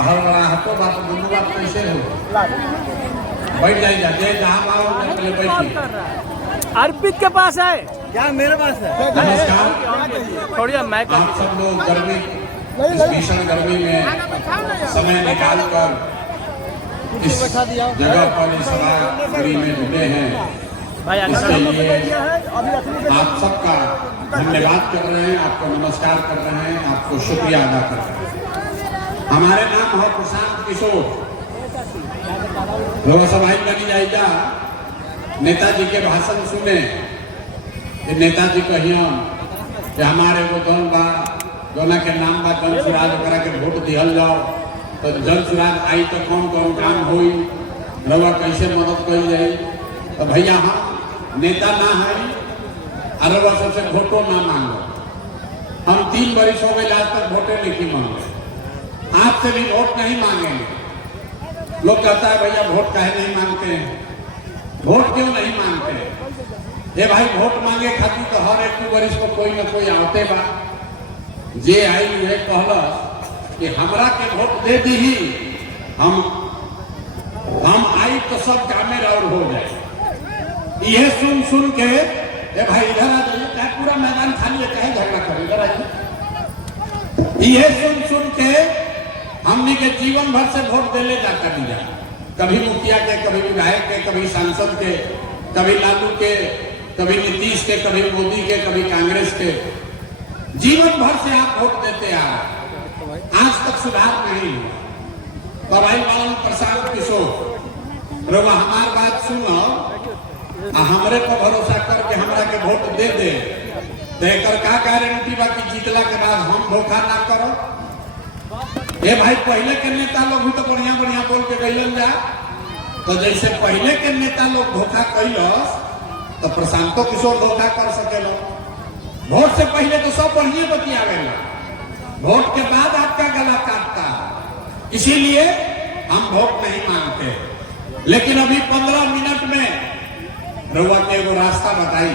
हड़बड़ाहटो बात दोनों बात कैसे हो बैठ जाइए जाते जहाँ पाओ पहले बैठिए। अर्पित के पास है क्या मेरे पास है? नमस्कार। थोड़ी मैं आप सब लोग गर्मी इस भीषण गर्मी में समय निकाल कर इस जगह पर इस सभागृह में जुटे हैं, भाई इसके लिए आप सबका धन्यवाद कर रहे हैं, आपको नमस्कार कर रहे हैं, आपको शुक्रिया अदा कर रहे हैं। हमारे नाम है प्रशांत किशोर। लोग सभाई बनी जाएगा नेताजी के भाषण सुने, नेताजी कहिए कि हमारे वो दल बा दोना के नाम बा जन सुराज करा के वोट दिहल जाओ, तो जन सुराज आई तो कौन कौन काम हुई, रवा कैसे मदद करी जाए। तो भैया हम नेता ना है और रवा सबसे वोटो ना मांगो। हम 3 वर्ष हो गए आज तक वोटे नहीं मांगे, आपसे भी वोट नहीं मांगेंगे। लोग कहता है भैया वोट काहे नहीं मांगते हैं, वोट क्यों नहीं मांगते? ये भाई वोट मांगे खातिर तो हर एक वर्ष को कोई ना कोई आते बा जे आई है कहलस कि हमरा के वोट दे दी ही हम आई तो सब कामे और हो जाए। यह सुन के ए भाई इधर आ जाइए, क्या पूरा मैदान खाली है, कहे झगड़ा करे, इधर आइए। यह सुन के हमने के जीवन भर से वोट देले जाता दिया, कभी मुखिया के, कभी विधायक के, कभी सांसद के, कभी लालू के, कभी नीतीश के, कभी मोदी के, कभी कांग्रेस के। जीवन भर से आप वोट देते आ रहे, आज तक सुधार नहीं हुआ। तो भाई मान प्रशांत किशोर रवा हमार बात सुनो, हमरे पर भरोसा करके हमरा के वोट दे दे, देकर का गारंटी बा कि जीतला के बाद हम धोखा ना करो। ये भाई पहले के नेता लोग भी तो बढ़िया बढ़िया बोल के गइलन जा, तो जैसे पहले के नेता लोग धोखा कैलस तो प्रशांतो किशोर धोखा कर सकेलो। वोट से पहले तो सब बढ़िया बतियावेला, वोट के बाद आपका गला काटता। इसीलिए हम वोट नहीं मांगते। लेकिन अभी 15 मिनट में रउआ के एगो रास्ता बताई,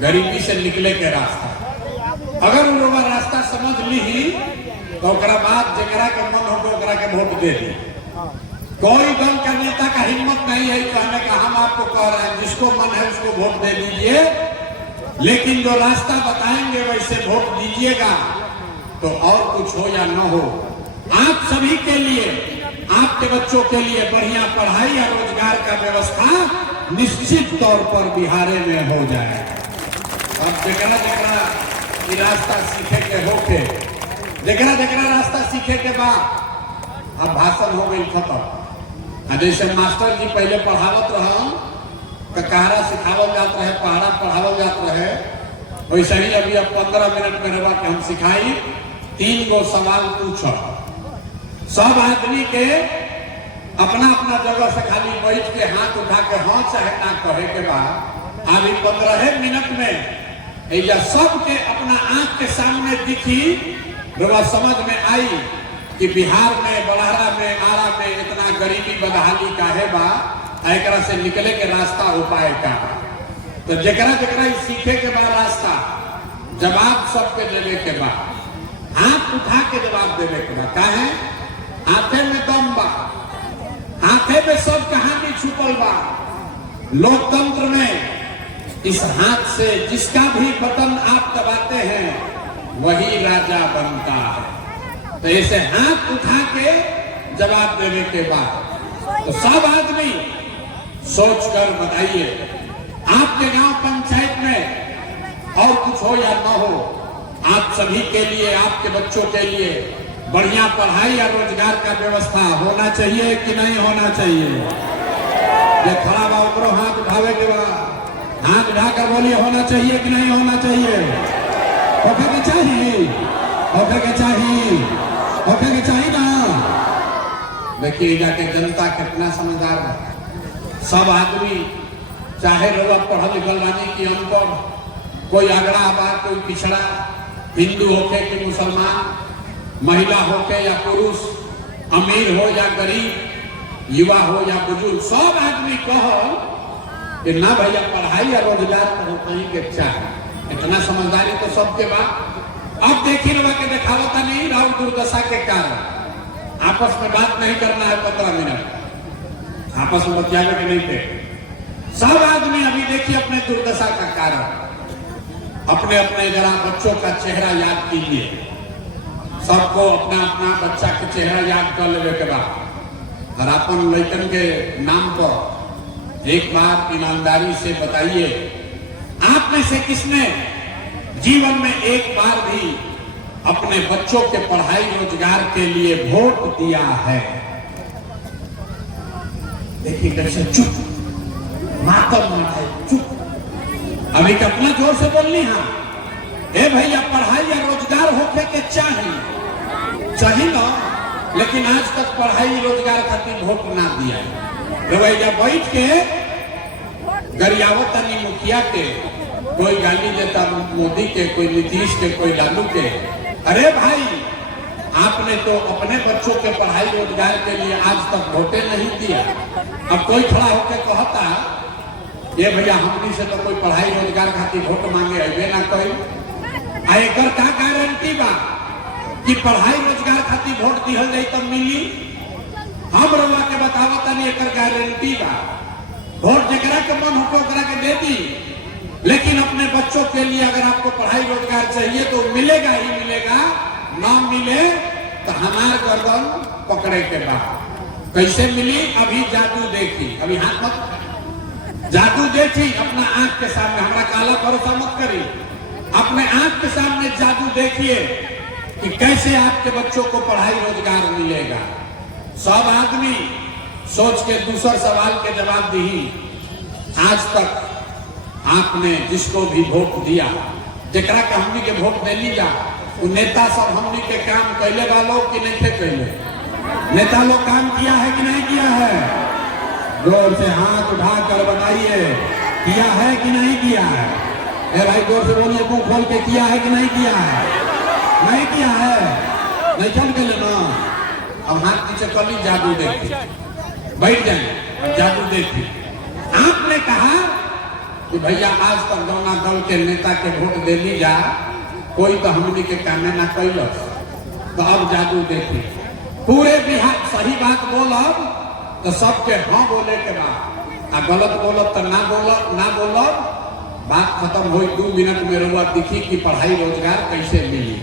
गरीबी से निकले के रास्ता। अगर रउआ रास्ता समझ ली तो बाद जगरा के मन होगा ओकरा के वोट दे दी। कोई दल का नेता का हिम्मत नहीं है कहने का हम आपको कह रहे हैं, जिसको मन है उसको वोट दे दीजिए, लेकिन जो रास्ता बताएंगे वैसे वोट दीजिएगा। तो और कुछ हो या न हो, आप सभी के लिए, आपके बच्चों के लिए बढ़िया पढ़ाई और रोजगार का व्यवस्था निश्चित तौर पर बिहार में हो जाए। अब जगरा रास्ता सीखे के होके, जगरा रास्ता सीखे के बाद अब भाषण हो गई खत्म। जैसे मास्टर जी पहले पढ़ावत रहा, कहरा सिखावल जात रहे, पहाड़ा पढ़ावल जात रहे, वैसे ही अभी अब 15 मिनट में रवा के हम सिखाई। 3 गो सवाल पूछो, सब आदमी के अपना अपना जगह से खाली बैठ के हाथ उठा के हाँ चाहे ना कहे के बाद अभी 15 मिनट में सबके अपना आंख के सामने दिखी, रवा समझ में आई कि बिहार में, बड़हरा में, आरा में इतना गरीबी बदहाली का है बा, एकरा से निकले के रास्ता उपाय का। तो जकरा सीखे के बाद रास्ता जवाब सबके देवे के बाद, हाथ उठा के जवाब देवे के बाद, काहे हाथे में दम बा, हाथे में सब कहानी छुपल बा। लोकतंत्र में इस हाथ से जिसका भी बटन आप दबाते हैं वही राजा बनता है। तो ऐसे हाथ उठा के जवाब देने के बाद तो सब आदमी सोचकर बताइए, आपके गांव पंचायत में और कुछ हो या ना हो, आप सभी के लिए, आपके बच्चों के लिए बढ़िया पढ़ाई और रोजगार का व्यवस्था होना चाहिए कि नहीं होना चाहिए? ये खड़ा बा ऊपर हाथ उठावे के बाद हाथ उठाकर बोलिए, होना चाहिए कि नहीं होना चाहिए? होके के चाहिए, होके के चाहिए, होके के चाहिए ना। देखिए जाके जनता कितना समझदार है। सब आदमी चाहे लोग पढ़ल लिखल बानी कि अनपढ़, कोई अगड़ा बा, कोई पिछड़ा, हिंदू होके कि मुसलमान, महिला होके या पुरुष, अमीर हो या गरीब, युवा हो या बुजुर्ग, सब आदमी कहो कि ना भैया पढ़ाई या रोजगार तो कहीं के चाहे। इतना समझदारी तो सबके बाद। अब देखिए रवा के देखावता नहीं राहुल दुर्दशा के कारण आपस में बात नहीं करना है 15 मिनट, आपस में बतियाने के नहीं थे। सब आदमी अभी देखिए अपने दुर्दशा का कारण, अपने अपने जरा बच्चों का चेहरा याद कीजिए। सबको अपना अपना बच्चा के चेहरा याद कर लेवे के बाद और अपन लड़कन के नाम पर एक बार ईमानदारी से बताइए, आप में से किसने जीवन में एक बार भी अपने बच्चों के पढ़ाई रोजगार के लिए वोट दिया है? देखिए कैसे चुप, मातम मनाए, चुप। अभी कितना जोर से बोलनी, हाँ ए भैया पढ़ाई या रोजगार होके के चाहिए ना, लेकिन आज तक पढ़ाई रोजगार खातिर वोट ना दिया। रवैया बैठ के गरियावत अली मुखिया के, कोई गाली देता मोदी के, कोई नीतीश के, कोई लालू के। अरे भाई आपने तो अपने बच्चों के पढ़ाई रोजगार के लिए आज तक वोटे नहीं दिया। अब कोई खड़ा होकर कहता ये भैया हमनी से तो कोई पढ़ाई रोजगार खातिर वोट मांगे अबे ना कोई, एकर का गारंटी बा कि पढ़ाई रोजगार खातिर वोट दिहल जाई तब मिली? हम रउआ के बतावत नहीं एकर गारंटी बा। वोट जकरा के मन होके ओकरा के दे दी, लेकिन अपने बच्चों के लिए अगर आपको पढ़ाई रोजगार चाहिए तो मिलेगा ही मिलेगा, ना मिले तो हमार गर्दन पकड़े के बाद। कैसे मिली? अभी जादू देखी, अभी हाथ मत, जादू देखी अपना आंख के सामने, हमारा काला भरोसा मत करी, अपने आंख के सामने जादू देखिए कि कैसे आपके बच्चों को पढ़ाई रोजगार मिलेगा। सब आदमी सोच के दूसरा सवाल के जवाब दी। आज तक आपने जिसको भी वोट दिया, जकरा के हमनी के वोट दे लीजा, वो नेता सब हमनी के काम कैले वालों कि नहीं थे कैले? नेता लोग काम किया है कि नहीं किया है? जोर से हाथ उठाकर बताइए, किया है कि नहीं किया है? ए भाई जोर से बोलिए, मुंह खोल के किया है कि नहीं किया है? नहीं किया है, नहीं चल के लेना। अब हाथ नीचे कर ली, जादू देखी, बैठ जाए, जादू देखी। आपने कहा कि भैया आज तक दोना दल के नेता के वोट दे ली जा, कोई तो हमनी के कामे ना कैलस, तो अब जादू देखी। पूरे बिहार सही बात बोलब तो सबके हाँ बोले के बाद, आ गलत बोलब तो ना बोलब, बात खत्म हुई। 2 मिनट में रुआ दिखी कि पढ़ाई रोजगार कैसे मिली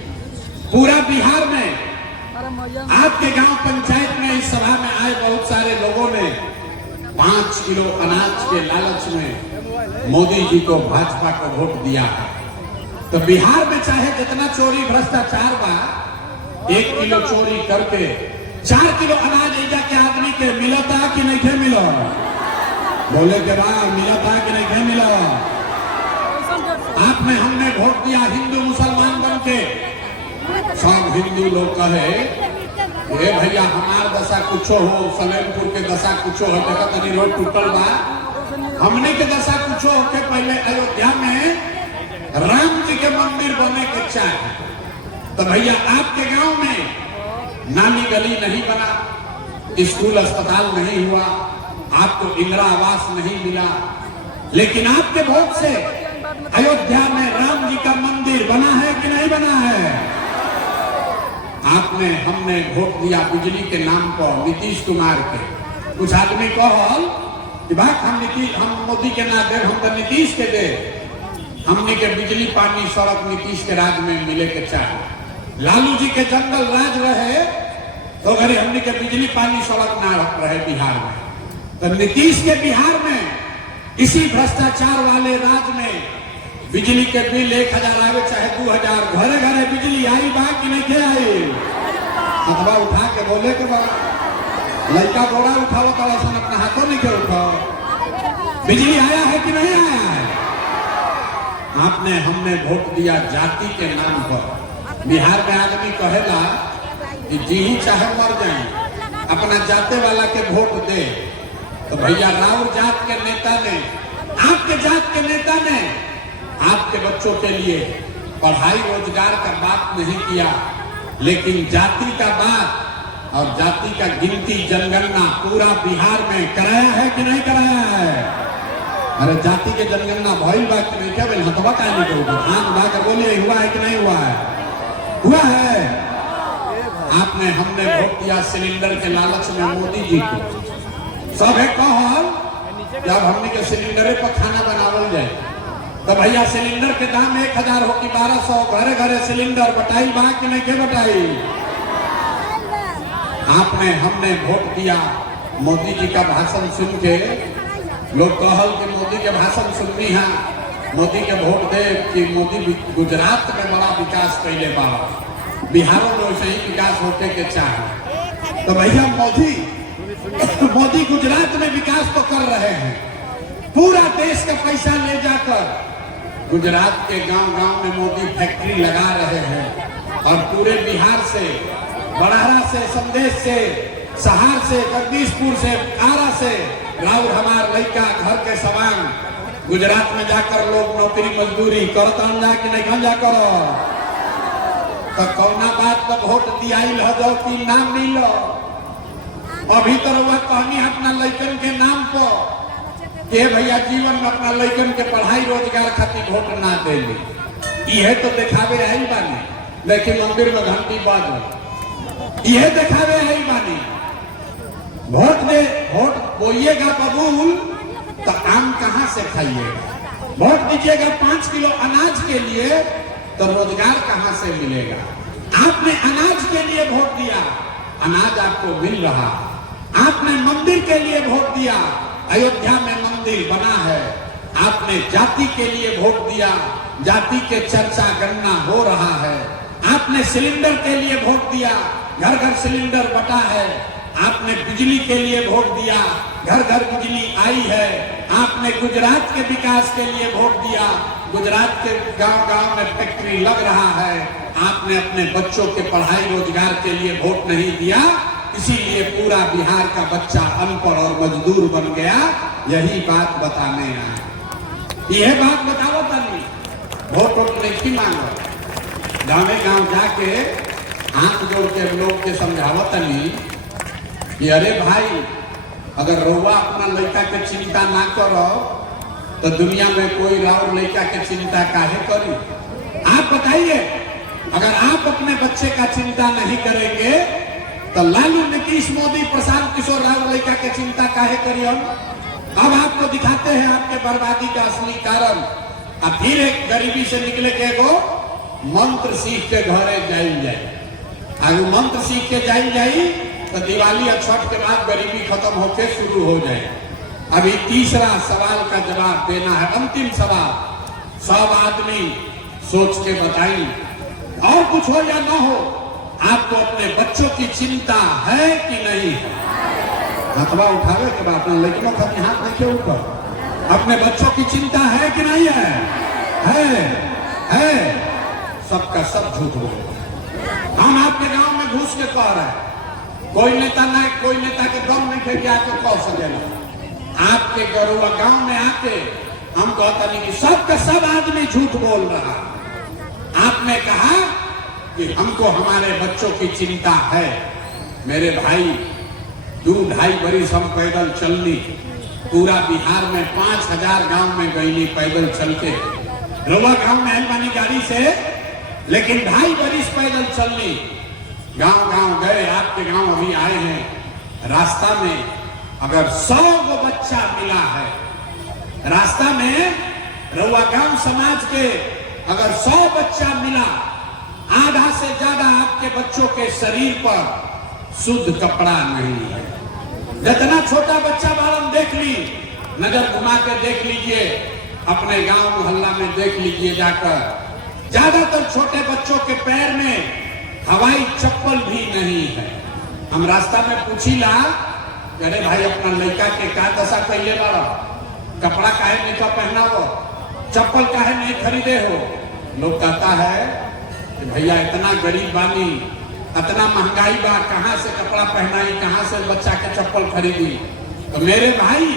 पूरा बिहार में। आपके गांव पंचायत में इस सभा में आए बहुत सारे लोगों ने 5 किलो अनाज के लालच में मोदी जी को, भाजपा को वोट दिया है। तो बिहार में चाहे जितना चोरी भ्रष्टाचार बा, 1 किलो चोरी करके 4 किलो अनाज ऐजा के आदमी के मिलता कि नहीं थे मिला? बोले के बाद मिलता कि नहीं थे मिला? आपने हमने वोट दिया हिंदू मुसलमान बन के। सब हिंदू लोग कहे ये भैया हमार दशा कुछो हो, सलेमपुर के दशा कुछो हो, देखा तनी रोड टूटल बा, हमने के दशा कुछो हो के पहले अयोध्या में राम जी के मंदिर बने के चाहे। तो भैया आपके गांव में नाली गली नहीं बना, स्कूल अस्पताल नहीं हुआ, आपको इंदिरा आवास नहीं मिला, लेकिन आपके वोट से अयोध्या में राम जी का मंदिर बना है कि नहीं बना है? आपने हमने वोट दिया बिजली के नाम पर नीतीश कुमार के। कुछ आदमी कहल कि बात हम मोदी के ना दे, हम तो नीतीश के दे। हमने के बिजली पानी सड़क नीतीश के राज में मिले के चाहे। लालू जी के जंगल राज रहे तो अगर हमने के बिजली पानी सड़क ना रहे बिहार में, तो नीतीश के बिहार में इसी भ्रष्टाचार वाले राज में बिजली के बिल 1000 आवे चाहे 2000, घरे घरे बिजली आई बा कि नहीं थे आई? अथवा उठा के बोले के बाद लड़का बोरा उठाओ तो अपना हाथों नहीं के उठाओ। बिजली आया है कि नहीं आया है? आपने हमने वोट दिया जाति के नाम पर। बिहार में आदमी कहेला कि जी ही चाहे मर जाए, अपना जाते वाला के वोट दे। तो भैया राउर जात के नेता ने, आपके जात के नेता ने आपके बच्चों के लिए पढ़ाई रोजगार का बात नहीं किया, लेकिन जाति का बात और जाति का गिनती जनगणना पूरा बिहार में कराया है कि नहीं कराया है? अरे जाति के जनगणना भइल बा कि नहीं? क्या बोले हथवा का नहीं करोगे? हाथ उठा कर बोलिए हुआ है कि नहीं हुआ है? हुआ है। आपने हमने वोट दिया सिलेंडर के लालच में मोदी जी को। सब है कहल जब हमने के सिलेंडर पर खाना बनावल जाए तो भैया सिलेंडर के दाम 1000 हो कि 1200, घरे घरे सिलेंडर बटाई बा कि नहीं के बटाई। आपने हमने वोट दिया मोदी जी का भाषण सुन के लोग कहल कि मोदी के भाषण सुननी है, मोदी के वोट दे कि मोदी गुजरात में बड़ा विकास कैले बा, बिहारों में वैसे ही विकास होने के चाहे। तो भैया मोदी गुजरात में विकास तो कर रहे हैं, पूरा देश का पैसा ले जाकर गुजरात के गांव-गांव में मोदी फैक्ट्री लगा रहे हैं और पूरे बिहार से, बड़ारा से, संदेश से, सहार से, जगदीशपुर से, आरा से राउर हमार लड़का घर के सवांग गुजरात में जाकर लोग नौकरी मजदूरी करता जाके नहीं जा करो तो कौना बात पर वोट दियाइल हो जाओ कि नाम मिलो। अभी तो वह कहनी अपना लड़कन के नाम पर के भैया जीवन में अपना लड़कन के पढ़ाई रोजगार खातिर वोट ना देली, यह तो दिखावे है ही बानी, लेकिन मंदिर में घंटी बाज यह दिखावे है ही बानी। वोट दे, वोट बोइएगा बबूल तो आम कहां से खाइएगा, वोट दीजिएगा 5 किलो अनाज के लिए तो रोजगार कहां से मिलेगा। आपने अनाज के लिए वोट दिया, अनाज आपको मिल रहा। आपने मंदिर के लिए वोट दिया, अयोध्या में मंदिर बना है। आपने जाति के लिए वोट दिया, जाति के चर्चा गणना हो रहा है। आपने सिलेंडर के लिए वोट दिया, घर घर सिलेंडर बटा है। आपने बिजली के लिए वोट दिया, घर घर बिजली आई है। आपने गुजरात के विकास के लिए वोट दिया, गुजरात के गांव-गांव में फैक्ट्री लग रहा है। आपने अपने बच्चों के पढ़ाई रोजगार के लिए वोट नहीं दिया, इसीलिए पूरा बिहार का बच्चा अनपढ़ और मजदूर बन गया। यही बात बताने आए, यह बात बताओ तनी वोट नहीं मांगो। गाँव जाके हाथ जोड़ के लोग के समझावत तनी कि अरे भाई, अगर रउआ अपना लड़का के चिंता ना करो तो दुनिया में कोई राउर लड़का के चिंता काहे करी। आप बताइए, अगर आप अपने बच्चे का चिंता नहीं करेंगे तो लालू, नीतीश, मोदी, प्रशांत किशोर राउर लड़का के चिंता काहे करिए। अब आपको दिखाते हैं आपके बर्बादी का असली कारण। अब फिर एक गरीबी से निकले के वो मंत्र सीख के घरे जाए, अगर मंत्र सीख के जाई तो दिवाली और छठ के बाद गरीबी खत्म होके शुरू हो जाए। अभी तीसरा सवाल का जवाब देना है, अंतिम सवाल। सब आदमी सोच के बताई, और कुछ हो या ना हो, आपको अपने बच्चों की चिंता है कि नहीं है। हथवा उठावे के बाद अपने लड़कियों का हाथ रखे ऊपर, अपने बच्चों की चिंता है कि नहीं है? है। सबका सब झूठ बोल। हम आपके गांव में घुस के कह रहे हैं, कोई नेता ना, कोई नेता के दम नहीं थे कि आके कह सकेला। आपके गरुआ गांव में आके हम कहता नहीं कि सबका सब आदमी झूठ बोल रहा। आपने कहा कि हमको हमारे बच्चों की चिंता है। मेरे भाई, 2-2.5 बरिस हम पैदल चलनी, पूरा बिहार में 5000 गांव में गईली पैदल चल के। रउआ गांव में हलवानी गाड़ी से, लेकिन 2.5 बरिस पैदल चलनी, गांव-गांव गए। आपके गांव अभी आए हैं, रास्ता में अगर 100 गो बच्चा मिला है, रास्ता में रउआ गांव समाज के अगर 100 बच्चा मिला, आधा से ज्यादा आपके बच्चों के शरीर पर शुद्ध कपड़ा नहीं है। जितना छोटा बच्चा बालम देख ली, नजर घुमा के देख लीजिए, अपने गांव मोहल्ला में देख लीजिए जाकर, ज्यादातर छोटे बच्चों के पैर में हवाई चप्पल भी नहीं है। हम रास्ता में पूछीला, अरे भाई अपना लड़का के का दशा कैले बाड़ा, कपड़ा काहे नहीं का पहना हो, चप्पल काहे नहीं खरीदे हो। लोग कहता है कि भैया इतना गरीब बानी, इतना महंगाई बा, कहां से कपड़ा पहनाई, कहां से बच्चा के चप्पल खरीदी। तो मेरे भाई,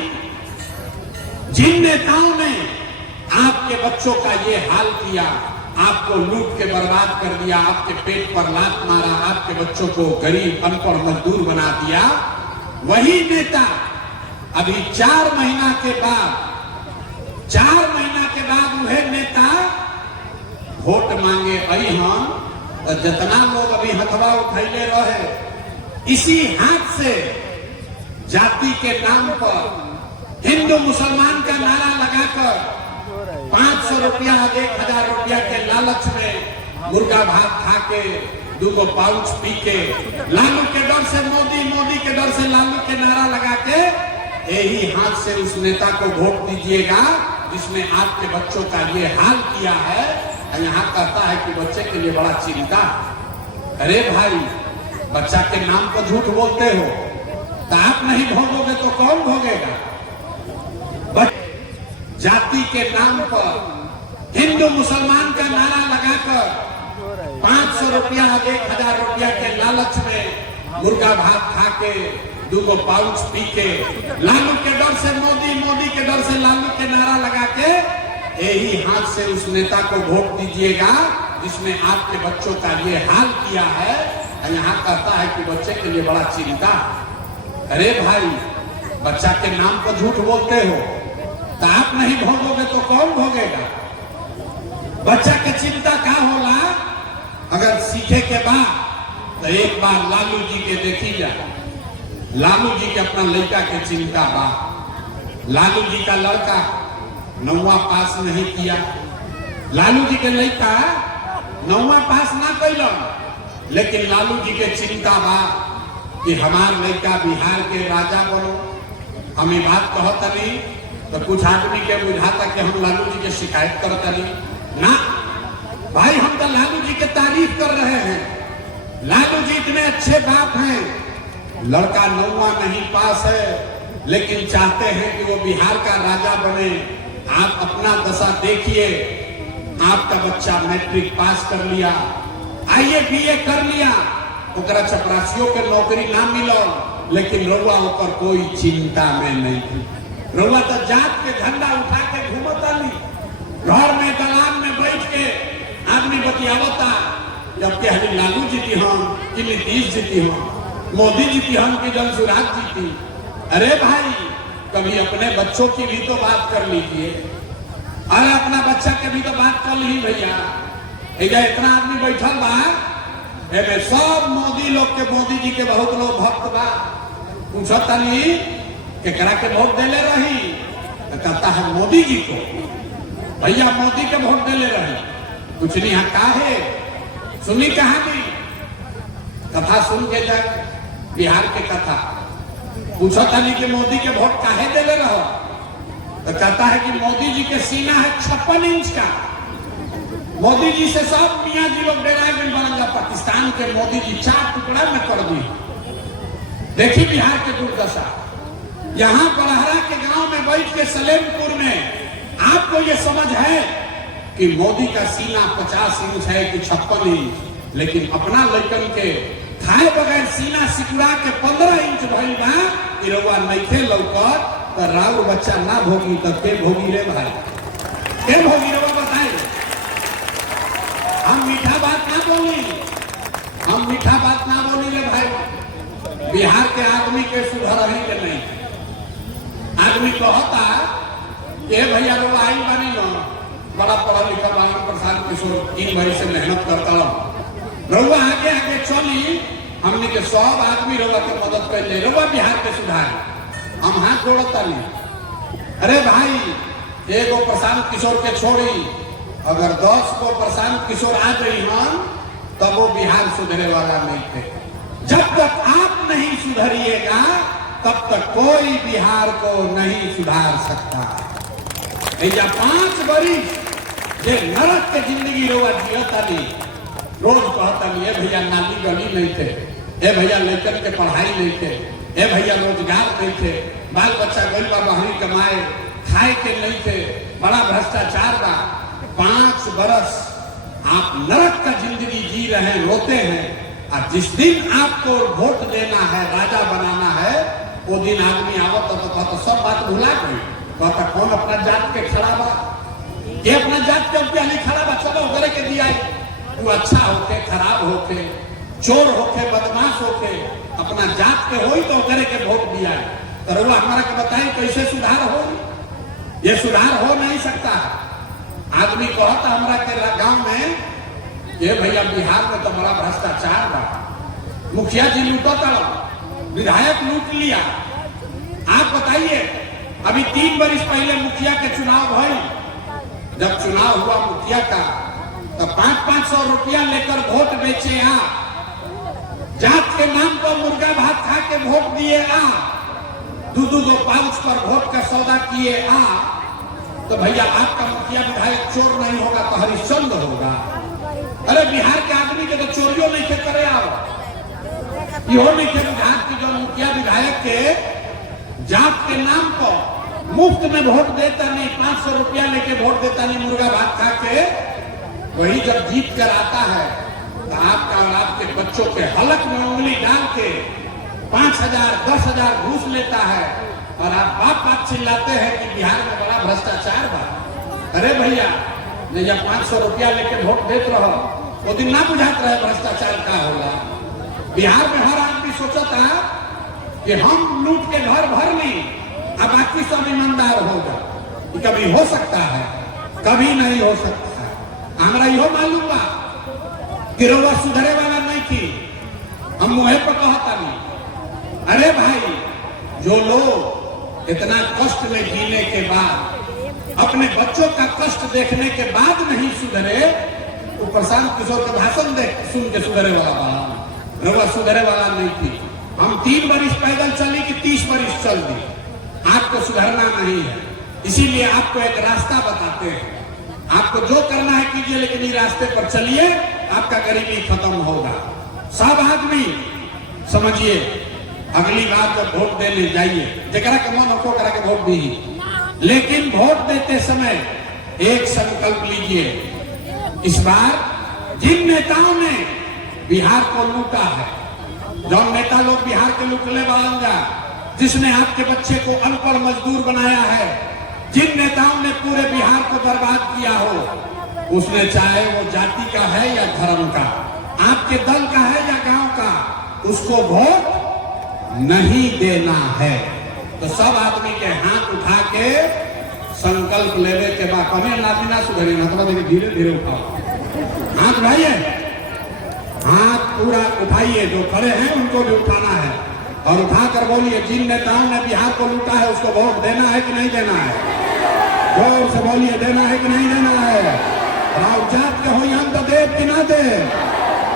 जिन नेताओं ने आपके बच्चों का ये हाल किया, आपको लूट के बर्बाद कर दिया, आपके पेट पर लात मारा, आपके बच्चों को गरीब अनपढ़ मजदूर बना दिया, वही नेता अभी 4 महीना के बाद वह नेता वोट मांगे आई हम तो जितना लोग अभी हथवा उठैले रहे, इसी हाथ से जाति के नाम पर हिंदू मुसलमान का नारा लगाकर 500 रुपया 1000 रुपया के लालच में मुर्गा भात खा के 2 पाउच पी के लालू के डर से मोदी, मोदी के डर से लालू के नारा लगा के यही हाथ से उस नेता को वोट दीजिएगा जिसने आपके बच्चों का ये हाल किया है। यहाँ कहता है कि बच्चे के लिए बड़ा चिंता। अरे भाई, बच्चा के नाम पर झूठ बोलते हो तो आप नहीं भोगोगे तो कौन भोगेगा? जाति के नाम पर हिंदू मुसलमान का नारा लगाकर 500 रुपया 1000 रुपया के लालच में मुर्गा भात खा के 2 पाउच पी के लालू के डर से मोदी, मोदी के डर से लालू के नारा लगा के यही हाथ से उस नेता को वोट दीजिएगा जिसने आपके बच्चों का ये हाल किया है। यहाँ कहता है कि बच्चे के लिए बड़ा चिंता। अरे भाई, बच्चा के नाम पर झूठ बोलते हो तो आप नहीं भोगोगे तो कौन भोगेगा? बच्चा के चिंता क्या होला? अगर सीखे के बाद तो एक बार लालू जी के देखी जाए। लालू जी के अपना लड़का के चिंता बा। लालू जी का लड़का 9वां पास नहीं किया। लालू जी के लड़का 9वां पास ना कैलन, लेकिन लालू जी के चिंता बा कि हमार लड़का बिहार के राजा बनो। हम ये बात कहतनी तो कुछ आदमी के बुझाता कि हम लालू जी के शिकायत करतनी ना। भाई, हम तो लालू जी के तारीफ कर रहे हैं। लालू जी इतने अच्छे बाप हैं। लड़का 9वां नहीं पास है, लेकिन चाहते हैं कि वो बिहार का राजा बने। आप अपना दशा देखिए, आपका बच्चा मैट्रिक पास कर लिया, आईए बीए कर लिया, ओकरा चपरासियों के नौकरी ना मिलो, लेकिन रउआ ऊपर कोई चिंता में नहीं थी। रउआ तो जात के झंडा उठा के घूमता नहीं। घर में दलान में बैठ के आदमी बतियावता, जबकि हमें लालू जीती हम कि नीतीश जीती हम, मोदी जीती हम कि जनसुराज जीती। अरे भाई, कभी अपने बच्चों की भी तो बात कर लीजिए। अरे अपना बच्चा के भी तो बात कर ली भैया। इतना आदमी बैठल बा, एमे सब मोदी लोग के, मोदी जी के बहुत लोग भक्त बा। पूछता नहीं केकरा के वोट देले रही तो कहता है मोदी जी को। भैया, मोदी के वोट देले रही, कुछ नहीं है का है। सुनी कहानी, कथा सुन के जाए बिहार के कथा। पूछता नहीं कि मोदी के वोट काहे देले रहो तो कहता है कि मोदी जी के सीना है 56 इंच का। मोदी जी से सब मियाँ जी लोग डराए में बनेगा। पाकिस्तान के मोदी जी 4 टुकड़ा में कर दी। देखिए बिहार के दुर्दशा। यहाँ बलहरा के गांव में बैठ के सलेमपुर में आपको ये समझ है कि मोदी का सीना 50 इंच है कि 56 इंच, लेकिन अपना लड़कन के खाए बगैर सीना सिकुड़ा के 15 इंच भइल बा। कि रउआ नइखे लौकत तो राउर बच्चा ना भोगी तो के भोगी रे भाई? के भोगी रउआ बताए? हम मीठा बात ना बोली, हम मीठा बात ना बोली रे भाई। बिहार के आदमी के सुधर ही के नहीं। आदमी कहता ये भैया लोग आई बनी न, बड़ा पढ़ा लिखा बालन प्रसाद किशोर 3 महीने से मेहनत करता रहुआ आगे आगे चली। हमने के सब आदमी रहुआ के मदद कर ले, रहुआ बिहार के सुधार हम हाथ जोड़ता नहीं। अरे भाई, एगो प्रशांत किशोर के छोड़ी अगर 10 को प्रशांत किशोर आ गई हम तब वो बिहार सुधरे वाला नहीं थे। जब तक आप नहीं सुधरिएगा तब तक कोई बिहार को नहीं सुधार सकता। 5 बरिस जे नरक के जिंदगी रोवा जियता नहीं। रोज कहता नहीं, ए भैया नाली गली नहीं थे, ए भैया लड़कन के पढ़ाई नहीं थे, ए भैया रोजगार नहीं थे, बाल बच्चा गई बा बाहरी कमाए, खाए के नहीं थे, बड़ा भ्रष्टाचार बा। 5 बरस आप नरक का जिंदगी जी रहे हैं, रोते हैं। और जिस दिन आपको वोट देना है, राजा बनाना है, वो दिन आदमी आवत तो सब बात भुला गई। कहता कौन अपना जात के खड़ा बा? ये अपना जात के क्या नहीं खड़ा बा? चलो करे के दिया। तू अच्छा होके, खराब होके, चोर होके, बदमाश होके, अपना जात के होई तो करे के वोट दिया। तो रउआ हमारा के बताई कैसे सुधार हो? ये सुधार हो नहीं सकता। आदमी कहता हमारा के गांव में ये भैया बिहार में तो बड़ा भ्रष्टाचार बा, मुखिया जी लूटो तड़ो, विधायक लूट लिया। आप बताइए, अभी 3 वर्ष पहले मुखिया के चुनाव भई, जब चुनाव हुआ मुखिया का तो 500-500 रुपया लेकर वोट बेचे आप, जात के नाम पर मुर्गा भात खा के वोट दिए आप, 2-2 पाउच पर वोट का सौदा किए आप, तो भैया आपका मुखिया विधायक चोर नहीं होगा तो हरिश्चंद्र होगा। अरे बिहार के आदमी के तो चोरियों नहीं थे करे आओ, यो नहीं थे बिहार के जो मुखिया विधायक के जात के नाम पर मुफ्त में वोट देता नहीं, 500 रुपया लेके वोट देता नहीं मुर्गा भात खा के, वही जब जीत कर आता है तो आपका और आपके बच्चों के हलक में उंगली डाल के 5,000-10,000 घूस लेता है और आप बाप चिल्लाते हैं कि बिहार में बड़ा भ्रष्टाचार बा। अरे भैया जब 500 रुपया लेके वोट देते रहो वो दिन ना बुझात रहे भ्रष्टाचार का होला। बिहार में हर आदमी सोचा था कि हम लूट के घर भर ली, अब बाकी सब ईमानदार होगा। कभी हो सकता है, कभी नहीं हो सकता है। हमारा यो मालूम बा कि रउआ सुधरे वाला नहीं थी, हम मुहे पर कहता नहीं। अरे भाई, जो लोग इतना कष्ट में जीने के बाद, अपने बच्चों का कष्ट देखने के बाद नहीं सुधरे, वो प्रशांत किशोर का भाषण देख सुन के सुधरे वाला बना, रउआ सुधरे वाला नहीं थी। हम 3 वर्ष पैदल चली कि 30 वर्ष चल दी, आपको सुधरना नहीं है। इसीलिए आपको एक रास्ता बताते हैं, आपको जो करना है कीजिए, लेकिन इस रास्ते पर चलिए, आपका गरीबी खत्म होगा। सब आदमी समझिए, अगली बार जब वोट देने जाइए, जरा के मन हो करा के वोट दी, लेकिन वोट देते समय एक संकल्प लीजिए, इस बार जिन नेताओं ने बिहार को लूटा है, जो नेता लोग बिहार के लुटले वाला, जिसने आपके बच्चे को अनपढ़ मजदूर बनाया है, जिन नेताओं ने पूरे बिहार को बर्बाद किया हो, उसने चाहे वो जाति का है या धर्म का, आपके दल का है या गांव का, उसको वोट नहीं देना है। तो सब आदमी के हाथ उठा के संकल्प लेने के बाद कभी नाती ना सुधरे ना, तो धीरे धीरे उठाओ हाथ उठाइए, हाथ पूरा उठाइए, जो खड़े हैं उनको भी उठाना है और उठाकर बोलिए, जिन नेताओं ने बिहार को लूटा है उसको वोट देना है कि नहीं देना है? जोर से बोलिए, देना है कि नहीं देना है? और जात के हो हम तो दे कि ना दे?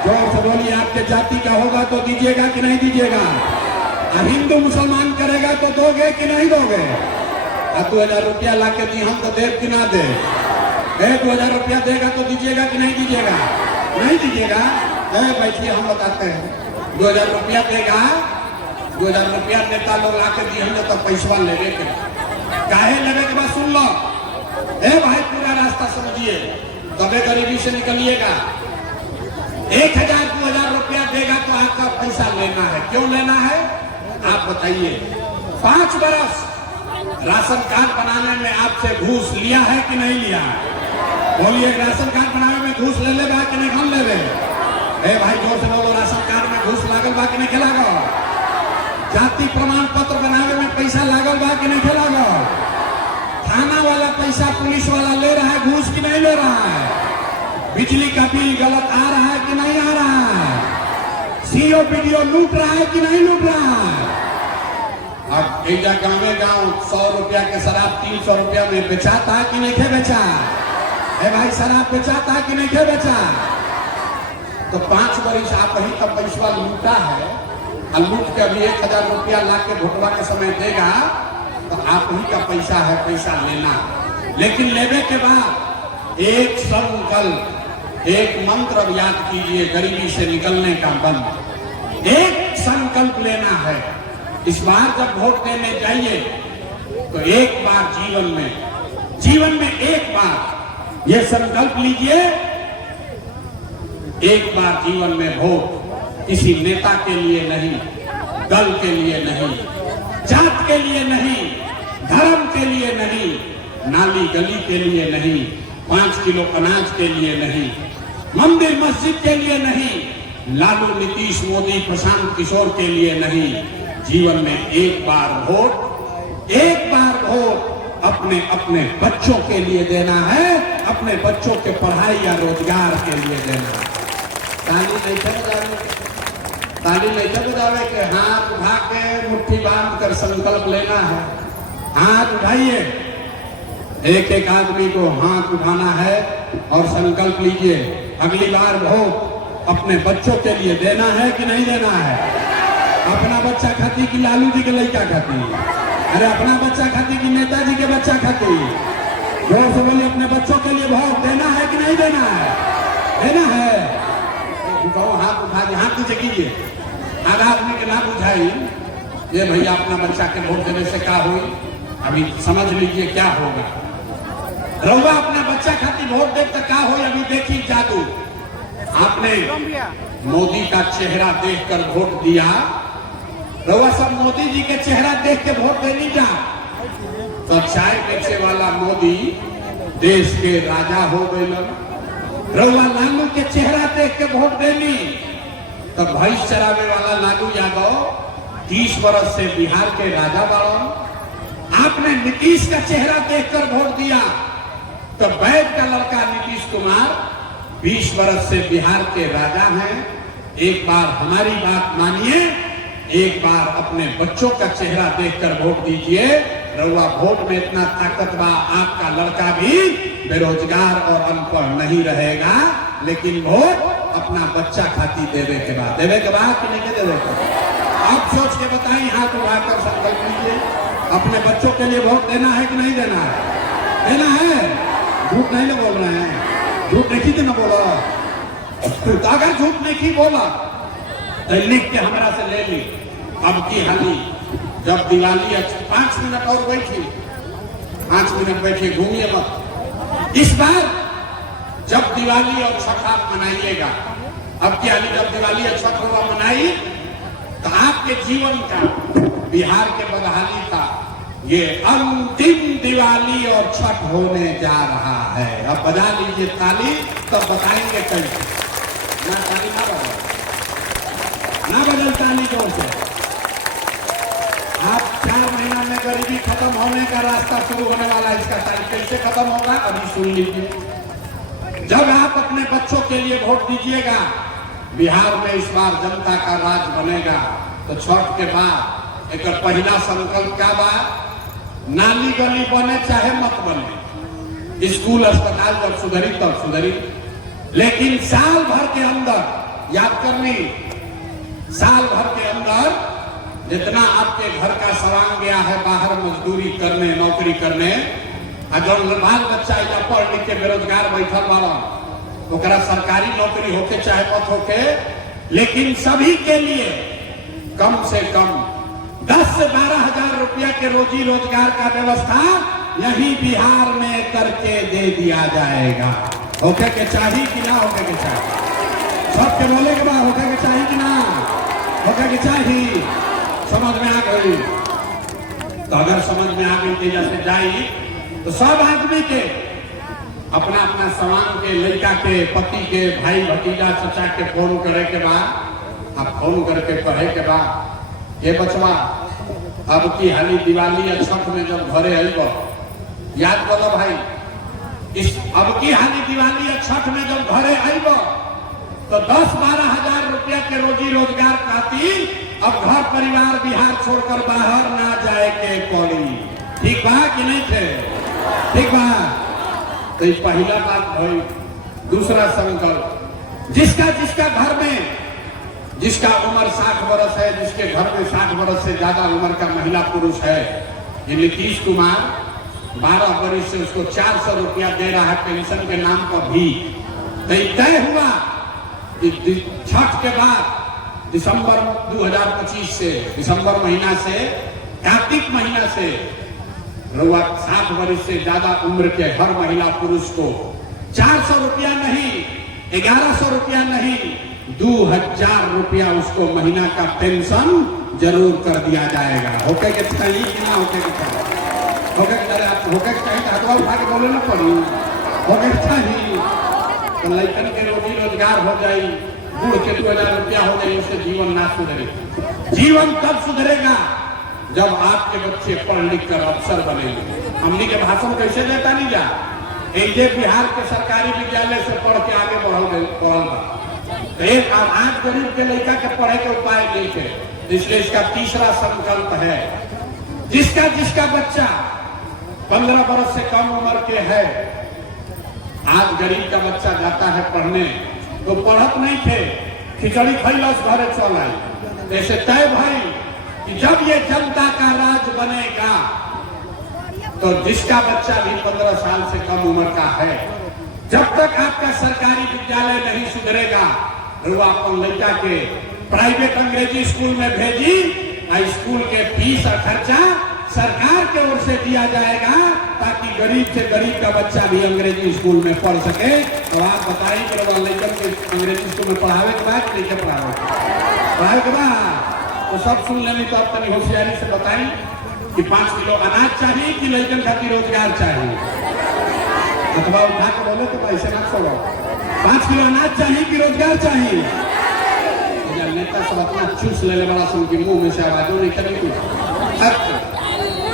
जोर से बोलिए, आपके जाति का होगा तो दीजिएगा कि नहीं दीजिएगा? हिंदू मुसलमान करेगा तो दोगे कि नहीं दोगे? 2,000 रुपया ला के दी हम तो दे कि ना दे? 2,000 रुपया देगा तो दीजिएगा कि नहीं दीजिएगा? नहीं दीजिएगा? बैठिए, हम बताते हैं। 2,000 रुपया देगा, 2,000 रुपया नेता लोग आके दी हम तो पैसा लेने के, काहे लेने के बाद सुन लो, भाई पूरा रास्ता समझिए, तबे गरीबी से निकलिएगा। 1,000-2,000 रुपया देगा तो आपका पैसा लेना है। क्यों लेना है आप बताइए? 5 बरस राशन कार्ड बनाने में आपसे घूस लिया है कि नहीं लिया? बोलिए, राशन कार्ड बनाने में घूस ले ले बा कि नहीं हम ले ले? भाई जोर से बोलो, राशन कार्ड में घूस लागल बा कि नहीं लागल? जाति प्रमाण पत्र बनाने में पैसा लागल बा कि नहीं लागल? थाना वाला पैसा पुलिस वाला ले रहा है घूस कि नहीं ले रहा है? बिजली का बिल गलत आ रहा है कि नहीं आ रहा है? सीओ वीडियो लूट रहा है कि नहीं लूट रहा है? अब एक गाँव 100 रुपया के शराब 300 रुपया में बेचाता है कि नहीं बेचा? भाई शराब बेचाता है कि नहीं बेचा? तो 5 वर्ष आप ही का पैसा लूटा है, और लूट के अभी 1,000 रुपया ला के भोटवा के समय देगा तो आप ही का पैसा है, पैसा लेना। लेकिन लेने के बाद एक संकल्प, एक मंत्र याद कीजिए, गरीबी से निकलने का बंद। एक संकल्प लेना है, इस बार जब वोट देने जाइए तो एक बार जीवन में एक बार ये संकल्प लीजिए, एक बार जीवन में वोट किसी नेता के लिए नहीं, दल के लिए नहीं, जात के लिए नहीं, धर्म के लिए नहीं, नाली गली के लिए नहीं, 5 किलो अनाज के लिए नहीं, मंदिर मस्जिद के लिए नहीं, लालू नीतीश मोदी प्रशांत किशोर के लिए नहीं। जीवन में एक बार वोट अपने अपने बच्चों के लिए देना है, अपने बच्चों के पढ़ाई या रोजगार के लिए देना है। ताली नहीं थे बजावे, ताली नहीं थे बजावे के हाथ उठा के मुट्ठी बांध कर संकल्प लेना है। हाथ उठाइए, एक एक आदमी को हाथ उठाना है और संकल्प लीजिए अगली बार वोट अपने बच्चों के लिए देना है कि नहीं देना है। अपना बच्चा खाती कि लालू जी के लड़का खाती, अरे अपना बच्चा खाती कि नेताजी के बच्चा खाती। जोर से बोलिए, अपने बच्चों के लिए वोट देना है कि नहीं देना है, देना है। कहो हाथ उठा दे, हाथ नीचे कीजिए। आधा आदमी के ना बुझाई ये भैया अपना बच्चा के वोट देने से क्या हुई, अभी समझ लीजिए क्या होगा। रउआ अपना बच्चा खाती वोट दे तो क्या हो, अभी देखिए जादू। आपने मोदी का चेहरा देखकर वोट दिया, रउआ सब मोदी जी के चेहरा देख के वोट देनी जा, तो चाय बेचे वाला मोदी देश के राजा हो गए। रउआ लालू के चेहरा देख के वोट देनी, तो भैंस चरावे वाला लालू यादव 30 वर्ष से बिहार के राजा बाड़न। आपने नीतीश का चेहरा देखकर वोट दिया, तो वैद का लड़का नीतीश कुमार 20 वर्ष से बिहार के राजा हैं। एक बार हमारी बात मानिए, एक बार अपने बच्चों का चेहरा देखकर वोट दीजिए। रउआ वोट में इतना ताकत बा, आपका लड़का भी बेरोजगार और अनपढ़ नहीं रहेगा, लेकिन वोट अपना बच्चा खाती देवे के बाद कि नहीं देवे के बाद आप सोच के बताएं, हाथ उठाकर संकल्प लीजिए अपने बच्चों के लिए वोट देना है कि नहीं देना है, देना है। झूठ नहीं ना बोल रहे हैं, झूठ नहीं तो ना बोला। अगर झूठ नहीं बोला तो लिख के हमरा से ले ली। अब की हाली जब दिवाली 5 मिनट और बैठी, 5 मिनट बैठिए, घूमिए मत। इस बार जब दिवाली और छठ आप मनाइएगा, अब की हाली जब दिवाली और छठ होगा मनाई, तो आपके जीवन का, बिहार के बदहाली का ये अंतिम दिवाली और छठ होने जा रहा है। अब बजा लीजिए ताली, तब बताएंगे कैसे। ना ताली ना बजा, ना बदल ताली जोर से। आप 4 महीना में गरीबी खत्म होने का रास्ता शुरू होने वाला है। इसका तारीख कैसे खत्म होगा अभी सुन लीजिए। जब आप अपने बच्चों के लिए वोट दीजिएगा, बिहार में इस बार जनता का राज बनेगा, तो छठ के बाद एक पहला संकल्प क्या बात, नाली गली बने चाहे मत बने, स्कूल अस्पताल जब सुधरी तब सुधरी, लेकिन साल भर के अंदर याद करनी, साल भर के अंदर जितना आपके घर का सवांग गया है बाहर मजदूरी करने, नौकरी करने, अगर बाल बच्चा या पढ़ लिख के बेरोजगार बैठल वाला, ओकरा सरकारी नौकरी होके चाहे मत होके, लेकिन सभी के लिए कम से कम 10 से 12 हजार रुपया के रोजी रोजगार का व्यवस्था यही बिहार में करके दे दिया जाएगा। होके के चाहिए कि ना होके के चाहिए, सबके बोले के बाद होके के चाहिए कि ना होके के चाहिए। समझ में आ गई, तो अगर समझ में आ गई तेजा से जाई, तो सब आदमी के अपना अपना समान के, लड़का के, पति के, भाई भतीजा चचा के फोन करे के बाद, आप फोन करके कहे के बाद, ये बचवा अब की हाली दिवाली या छठ में जब घरे आइबो, याद करो भाई, इस अब की हाली दिवाली या छठ में जब घरे आइबो, तो 10-12 हजार रुपया के रोजी रोजगार खातिर अब घर परिवार बिहार छोड़कर बाहर ना जाए के पड़ी। ठीक बा कि नहीं थे, ठीक बा। तो ये पहला बात भाई। दूसरा संकल्प, जिसका जिसका घर में, जिसका उम्र 60 वर्ष है, जिसके घर में 60 वर्ष से ज्यादा उम्र का महिला पुरुष है, ये नीतीश कुमार 12 वर्ष से उसको 400 रुपया दे रहा है पेंशन के नाम पर भी। तो तय हुआ छठ के बाद दिसंबर 2025 से, दिसंबर महीना से कार्तिक महीना से 60 वर्ष से ज्यादा उम्र के हर महिला पुरुष को 400 रुपया नहीं, 1100 रुपया नहीं, 2000 रुपया उसको महीना का पेंशन जरूर कर दिया जाएगा। होके के चाहिए कि ना होके के चाहिए, होके के चाहिए, हाथवा उठा के बोले ना पड़ी, होके के चाहिए। तो लड़कन के रोजी रोजगार हो जाए, बूढ़ के 2000 रुपया हो जाए, उससे जीवन ना सुधरे। जीवन तब सुधरेगा जब आपके बच्चे पढ़ लिख कर अफसर बनेंगे। हमने के भाषण कैसे देता नहीं जा, ये बिहार के सरकारी विद्यालय से पढ़ के आगे बढ़ल बा, तो एक आज गरीब के लड़का के पढ़े के उपाय नहीं थे, इसलिए इसका तीसरा संकल्प है, जिसका जिसका बच्चा 15 वर्ष से कम उम्र के है, आज गरीब का बच्चा जाता है पढ़ने, तो पढ़त नहीं थे, खिचड़ी खैलस घरे चल आई। ऐसे तय भाई कि जब ये जनता का राज बनेगा तो जिसका बच्चा भी 15 साल से कम उम्र का है, जब तक आपका सरकारी विद्यालय नहीं सुधरेगा, वो अपन लड़का के प्राइवेट अंग्रेजी स्कूल में भेजी, स्कूल के फीस और खर्चा सरकार के ओर से दिया जाएगा, ताकि गरीब से गरीब का बच्चा भी अंग्रेजी स्कूल में पढ़ सके। तो आप बताइए कि लड़कन के अंग्रेजी स्कूल में पढ़ावे के बाद नहीं पढ़ावे के बाद तो सब सुन लेनी, तो आप तनी होशियारी से बताएं कि 5 किलो अनाज चाहिए कि लड़कन खातिर रोजगार चाहिए, अथवा उठा के बोले तो ऐसे ना छोड़ो, 5 किलो अनाज चाहिए कि रोजगार चाहिए। नेता सब अपना चूस ले बड़ा सुन के मुंह में से आवाजों नहीं करेंगे,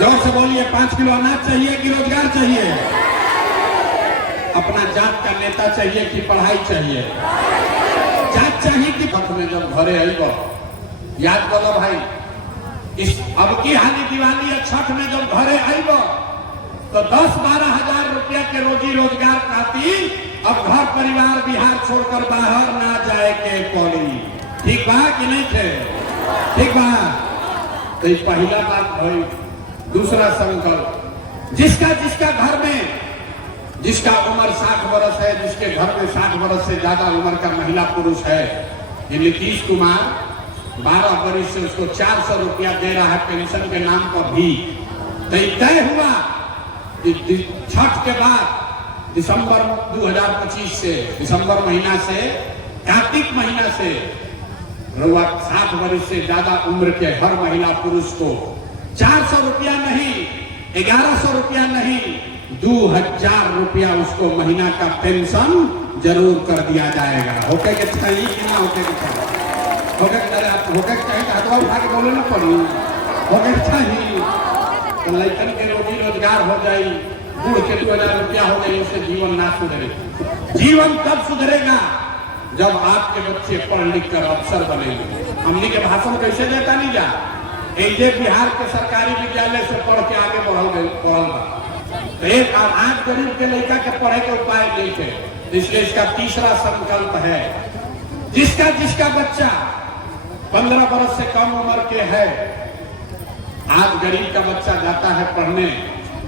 जोर से बोलिए, 5 किलो अनाज चाहिए कि रोजगार चाहिए? अपना जात का नेता चाहिए कि पढ़ाई चाहिए? जात चाहिए कि पथ में जब घरे आइबो, याद करो भाई, इस अब की हाली दिवाली या छठ में जब घरे आइबो तो 10-12 हजार रुपया के रोजी रोजगार खातिर अब घर परिवार बिहार छोड़कर बाहर ना जाए के पड़ी। ठीक बा कि नहीं थे? ठीक बा। तो इस पहला बात भाई। दूसरा संकल्प, जिसका जिसका घर में जिसका उम्र 60 वर्ष है, जिसके घर में 60 वर्ष से ज्यादा उम्र का महिला पुरुष है, ये नीतीश कुमार 12 वर्ष से उसको 400 रुपया दे रहा है पेंशन के नाम पर भी। तो तय हुआ छठ के बाद दिसंबर 2025 से, दिसंबर महीना से कार्तिक महीना से 60 वर्ष से ज्यादा उम्र के हर महिला पुरुष को 400 रुपया नहीं, 1100 रुपया नहीं, 2000 रुपया उसको महीना का पेंशन जरूर कर दिया जाएगा। होके के चाहिए कि ना होके के चाहिए? होके के चाहिए तो हाथवा उठा के बोले ना पड़ी, होके के चाहिए तो लड़कन के रोजी रोजगार हो जाए, बूढ़ के 2000 रुपया हो जाए, उससे जीवन ना सुधरे। जीवन तब सुधरेगा जब आपके बच्चे पढ़ लिख कर अफसर बनेंगे। हमने के भाषण कैसे देता नहीं जा, एक बिहार के सरकारी विद्यालय से पढ़ के आगे बढ़ल तो एक आज गरीब के लड़का के पढ़े के उपाय नहीं थे, इसलिए इसका तीसरा संकल्प है, जिसका जिसका बच्चा 15 वर्ष से कम उम्र के है, आज गरीब का बच्चा जाता है पढ़ने,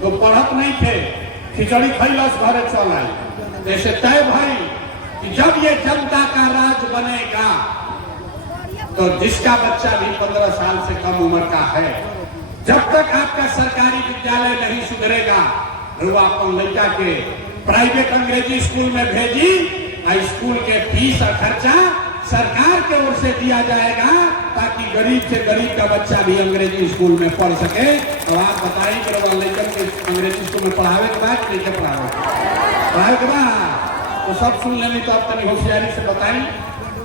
तो पढ़त नहीं थे, खिचड़ी खैलस घरे चल आई। ऐसे तय भाई कि जब ये जनता का राज बनेगा तो जिसका बच्चा भी 15 साल से कम उम्र का है, जब तक आपका सरकारी विद्यालय नहीं सुधरेगा, वो अपन लड़का के प्राइवेट अंग्रेजी स्कूल में भेजी, स्कूल के फीस और खर्चा सरकार के ओर से दिया जाएगा, ताकि गरीब से गरीब का बच्चा भी अंग्रेजी स्कूल में पढ़ सके। तो आप बताइए कि लड़कन के अंग्रेजी स्कूल में पढ़ावे के बाद नहीं पढ़ावे के बाद तो सब सुन लेनी, तो आप तनी होशियारी से बताएं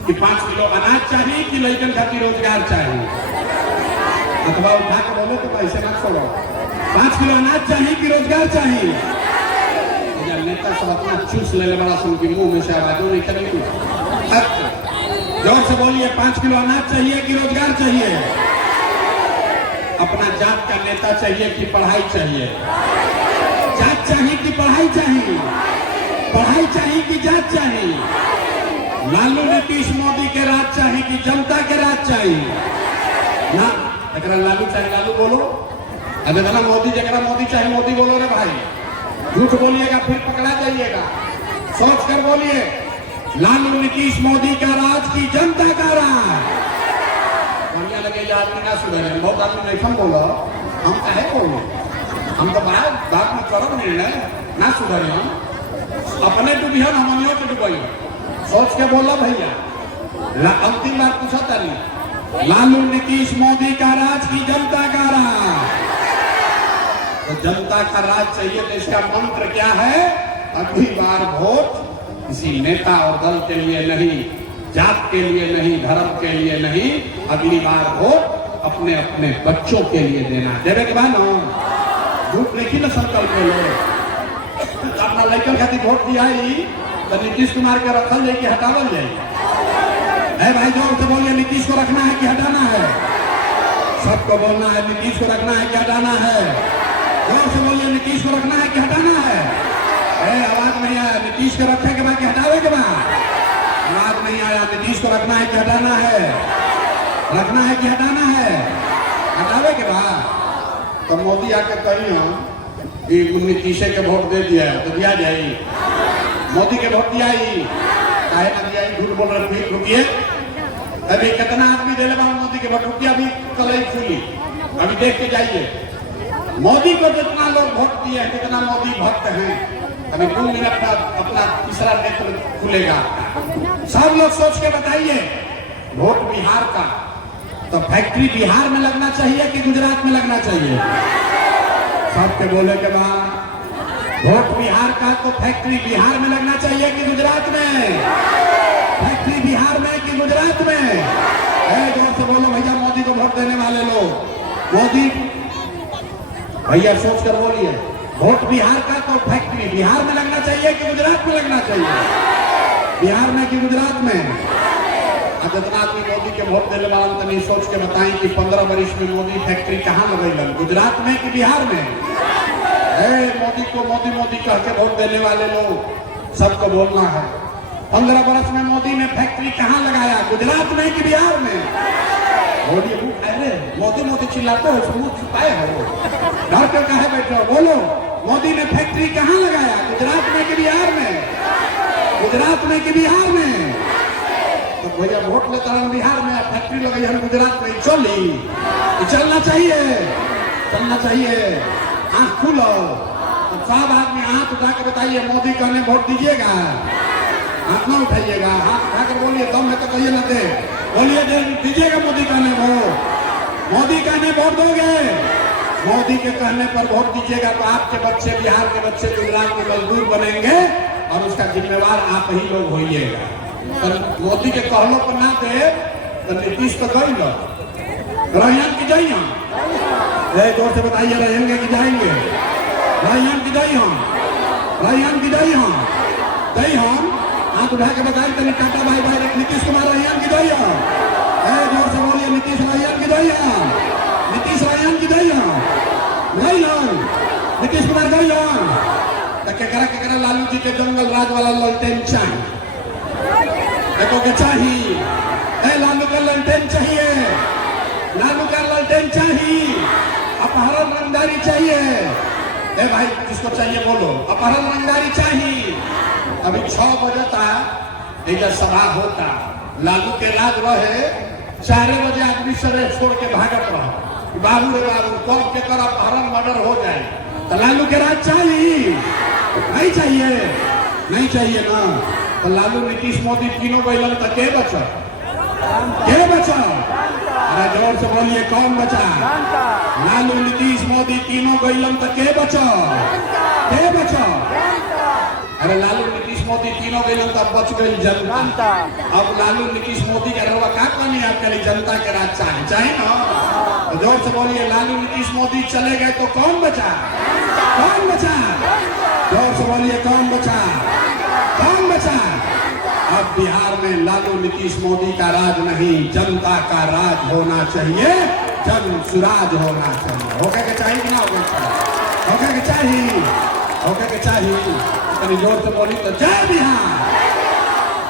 कि 5 किलो अनाज चाहिए कि लड़कन खातिर रोजगार चाहिए, अथवा उठा के बोले तो ऐसे ना छोड़ो, 5 किलो अनाज चाहिए कि रोजगार चाहिए? नेता सब अपना चूस ले बड़ा सुन के मुंह में से आवाजों नहीं करेंगे, जोर से बोलिए, 5 किलो अनाज चाहिए कि रोजगार चाहिए? अपना जात का नेता चाहिए कि पढ़ाई चाहिए? जात चाहिए कि पढ़ाई चाहिए? पढ़ाई चाहिए कि जात चाहिए? लालू नीतीश मोदी के राज चाहिए कि जनता के राज चाहिए? ना जरा लालू चाहिए लालू बोलो, अरे जरा मोदी जरा मोदी चाहिए मोदी बोलो ना भाई, झूठ बोलिएगा फिर पकड़ा जाइएगा। सोच कर बोलिए, लालू नीतीश मोदी का राज की जनता का राज। बढ़िया लगे आदमी ना सुधरे, बहुत आदमी नहीं बोलो, हम काहे बोलो, हम तो बात में करब निर्णय ना सुधरे, हम अपने डूबियन हमनियों के डूबियन। सोच के बोला भैया, अंतिम बार पूछा था नहीं, लालू नीतीश मोदी का राज की जनता का राज। तो जनता का राज चाहिए तो इसका मंत्र क्या है? अगली बार वोट किसी नेता और दल के लिए नहीं, जात के लिए नहीं, धर्म के लिए नहीं, अगली बार वोट अपने अपने बच्चों के लिए देना। देवे के बाद झूठ नहीं ना संकल्प लो, अपना लड़कन खातिर वोट दिया तो नीतीश कुमार के रखल जाए कि हटावल जाए? है भाई जोर से बोलिए, नीतीश को रखना है कि हटाना है? सबको बोलना है, नीतीश को रखना है कि हटाना है? जोर से बोलिए, नीतीश को रखना है कि हटाना है? आवाज नहीं आया, नीतीश को रखे के बाद हटावे के बाद? आवाज नहीं आया, नीतीश को रखना है कि हटाना है? रखना है कि हटाना है? हटावे के बाद तो मोदी आके कही हम कि नीतीश के वोट दे दिया तो दिया जाए, मोदी के वोट दिया ही काहे ना दिया? झूठ बोल रहे, रुकिए, अभी कितना आदमी दे ले मोदी के वोट? रुकिए, अभी कलई खुली, अभी देख के जाइए मोदी को जितना लोग वोट दिए, कितना मोदी भक्त हैं। अभी 2 मिनट बाद अपना तीसरा नेत्र खुलेगा। सब लोग सोच के बताइए, वोट बिहार का तो फैक्ट्री बिहार में लगना चाहिए कि गुजरात में लगना चाहिए? सबके बोले के बाद वोट बिहार का तो फैक्ट्री बिहार में लगना चाहिए कि गुजरात में? फैक्ट्री बिहार में कि गुजरात में? जोर से बोलो भैया, मोदी को वोट देने वाले लोग, मोदी भैया सोच कर बोलिए, वोट बिहार का तो फैक्ट्री बिहार में लगना चाहिए कि गुजरात में लगना चाहिए? बिहार में कि गुजरात में? जितना आदमी मोदी के वोट देने वाला तो नहीं सोच के बताएं कि 15 वर्ष में मोदी फैक्ट्री कहाँ लगेगा, गुजरात में कि बिहार में? मोदी को मोदी मोदी कह के वोट देने वाले लोग, सबको बोलना है, 15 वर्ष में मोदी ने फैक्ट्री कहाँ लगाया, गुजरात में कि बिहार में? बोलिए, अरे मोदी मोदी चिल्लाते हो, मुंह छुपाए हो, डर के कहे बैठे हो? बोलो, मोदी ने फैक्ट्री कहाँ लगाया, गुजरात में कि बिहार में? गुजरात में कि बिहार में? तो भैया वोट लेता है बिहार में, फैक्ट्री लगाई हम गुजरात में, चलना चाहिए, चलना चाहिए। आंख खुलो, तो सब आदमी हाथ उठा के बताइए, मोदी कहने वोट दीजिएगा? हाथ ना उठाइएगा, हाथ उठाकर बोलिए, दम है तो कहिए ना दे, बोलिए दीजिएगा मोदी कहने वोट? मोदी कहने वोट दोगे? मोदी के कहने पर वोट दीजिएगा तो आपके बच्चे, बिहार के बच्चे गुजरात में मजदूर बनेंगे और उसका जिम्मेवार आप ही लोग होइएगा। तो मोदी के कहलों पर ना दे तो नीतीश तो गई लो, रहियन की जाइए, जोर से बताइए, रहेंगे कि जाएंगे? रहियन की जाइए, रहियन की जाइए, दई हम हाथ उठा के बताइए, तो टाटा भाई भाई नीतीश कुमार रहियन की जाइए, जोर से बोलिए, नीतीश रहियन की जाइए, नीतीश रहियन की जाइए, नहीं लो नीतीश कुमार गई लो, केकरा लालू जी के जंगल राज वाला ललटेन चाहिए, देखो के चाहिए, लालू का ललटेन चाहिए, लालू का ललटेन चाहिए, अपहरण रंगदारी चाहिए, भाई किसको चाहिए बोलो, अपहरण रंगदारी चाहिए। अभी 6 बजे तक एक सभा होता, लालू के राज रहे, 4 बजे आदमी सरे छोड़ के भागत रहो, बाबू रे बाबू कब के कर अपहरण मर्डर हो जाए, तो लालू के राज चाहिए? नहीं चाहिए, नहीं चाहिए ना। तो लालू नीतीश मोदी तीनों बैलन तो के बचा? के बचा? अरे जोर से बोलिए, कौन बचा? लालू नीतीश मोदी तीनों बैलन तो के बचा? के बचा? अरे लालू नीतीश मोदी तीनों बैलन तो बच गई जनता। अब लालू नीतीश मोदी का रवा का कमी आपके लिए जनता के राज चाहिए ना? तो जोर से बोलिए, लालू नीतीश मोदी चले गए तो कौन बचा? कौन बचा? जोर से बोलिए, कौन बचा? कौन बचा? अब बिहार में लालू नीतीश मोदी का राज नहीं, जनता का राज होना चाहिए, जन सुराज होना चाहिए। होके के चाहिए कि ना होके के चाहिए? होके के चाहिए? कभी जोर से बोली तो जय बिहार।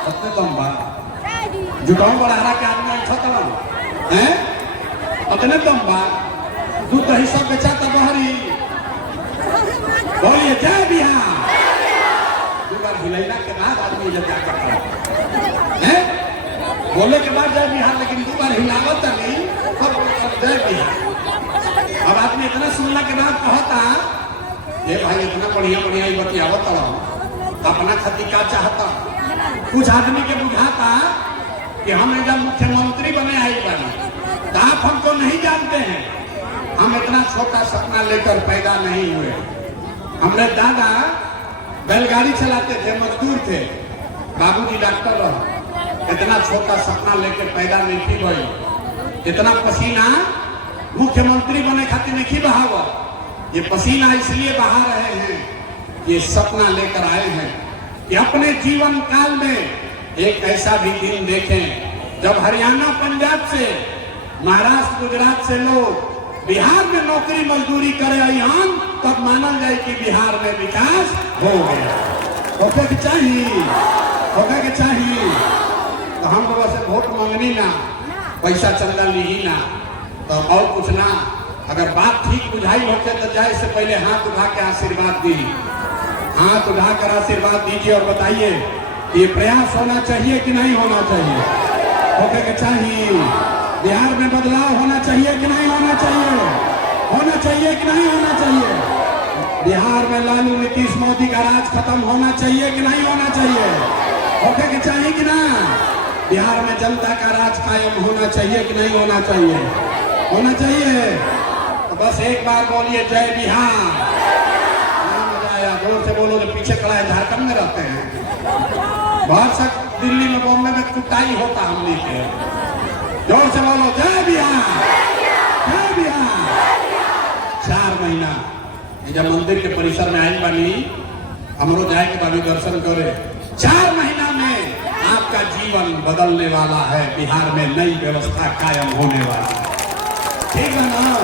सबसे दम बात जुटाऊं बड़ा हरा के आदमी छतल है, अपने दम बात दूध दही सब बेचाता बहरी, बोलिए जय बिहार। हिलैला के बाद आदमी जब जाकर बोले के बाद जय बिहार, लेकिन 2 बार हिलावत नहीं, सब जय बिहार। अब आदमी इतना सुनने के बाद कहता, ये भाई इतना बढ़िया बढ़िया बतियावत अपना खती का चाहता। कुछ आदमी के बुझाता कि हम जब मुख्यमंत्री बने आई बानी, तो आप हमको नहीं जानते हैं, हम इतना छोटा सपना लेकर पैदा नहीं हुए। हमारे दादा बैलगाड़ी चलाते थे, मजदूर थे, बाबूजी डॉक्टर रहे, इतना छोटा सपना लेकर पैदा नहीं की भाई। इतना पसीना मुख्यमंत्री बने खातिर नहीं बहावा, ये पसीना इसलिए बहा रहे हैं, ये सपना लेकर आए हैं कि अपने जीवन काल में एक ऐसा भी दिन देखें जब हरियाणा पंजाब से, महाराष्ट्र गुजरात से लोग बिहार में नौकरी मजदूरी करे अन, तब मानल जाए कि बिहार में विकास हो गया। होके के चाहिए, होके के चाहिए। तो हम लोग से वोट मांगनी ना, पैसा चंदा ली ना, तो और कुछ ना। अगर बात ठीक बुझाई होते तो जाए से पहले हाथ उठा के आशीर्वाद दी, हाथ उठाकर आशीर्वाद दीजिए और बताइए ये प्रयास होना चाहिए कि नहीं होना चाहिए। होके के चाहिए। बिहार में बदलाव होना चाहिए कि नहीं होना चाहिए, होना चाहिए कि नहीं होना चाहिए। बिहार में लालू नीतीश मोदी का राज खत्म होना चाहिए कि नहीं होना चाहिए। होके के चाहिए कि ना। बिहार में जनता का राज कायम होना चाहिए कि नहीं होना चाहिए, होना चाहिए। तो बस एक बार बोलिए जय बिहार। मजा आया, जोर से बोलो। जो पीछे खड़ा है झारखंड में रहते हैं, बहुत सा दिल्ली में बॉम्बे में कुटाई होता हमने के। जोर से बोलो जय बिहार, जय बिहार। 4 महीना जब मंदिर के परिसर में आई बनी, हमरो जाए के बाबी दर्शन करे। 4 महीना में आपका जीवन बदलने वाला है। बिहार में नई व्यवस्था कायम होने वाली है। ठीक है ना।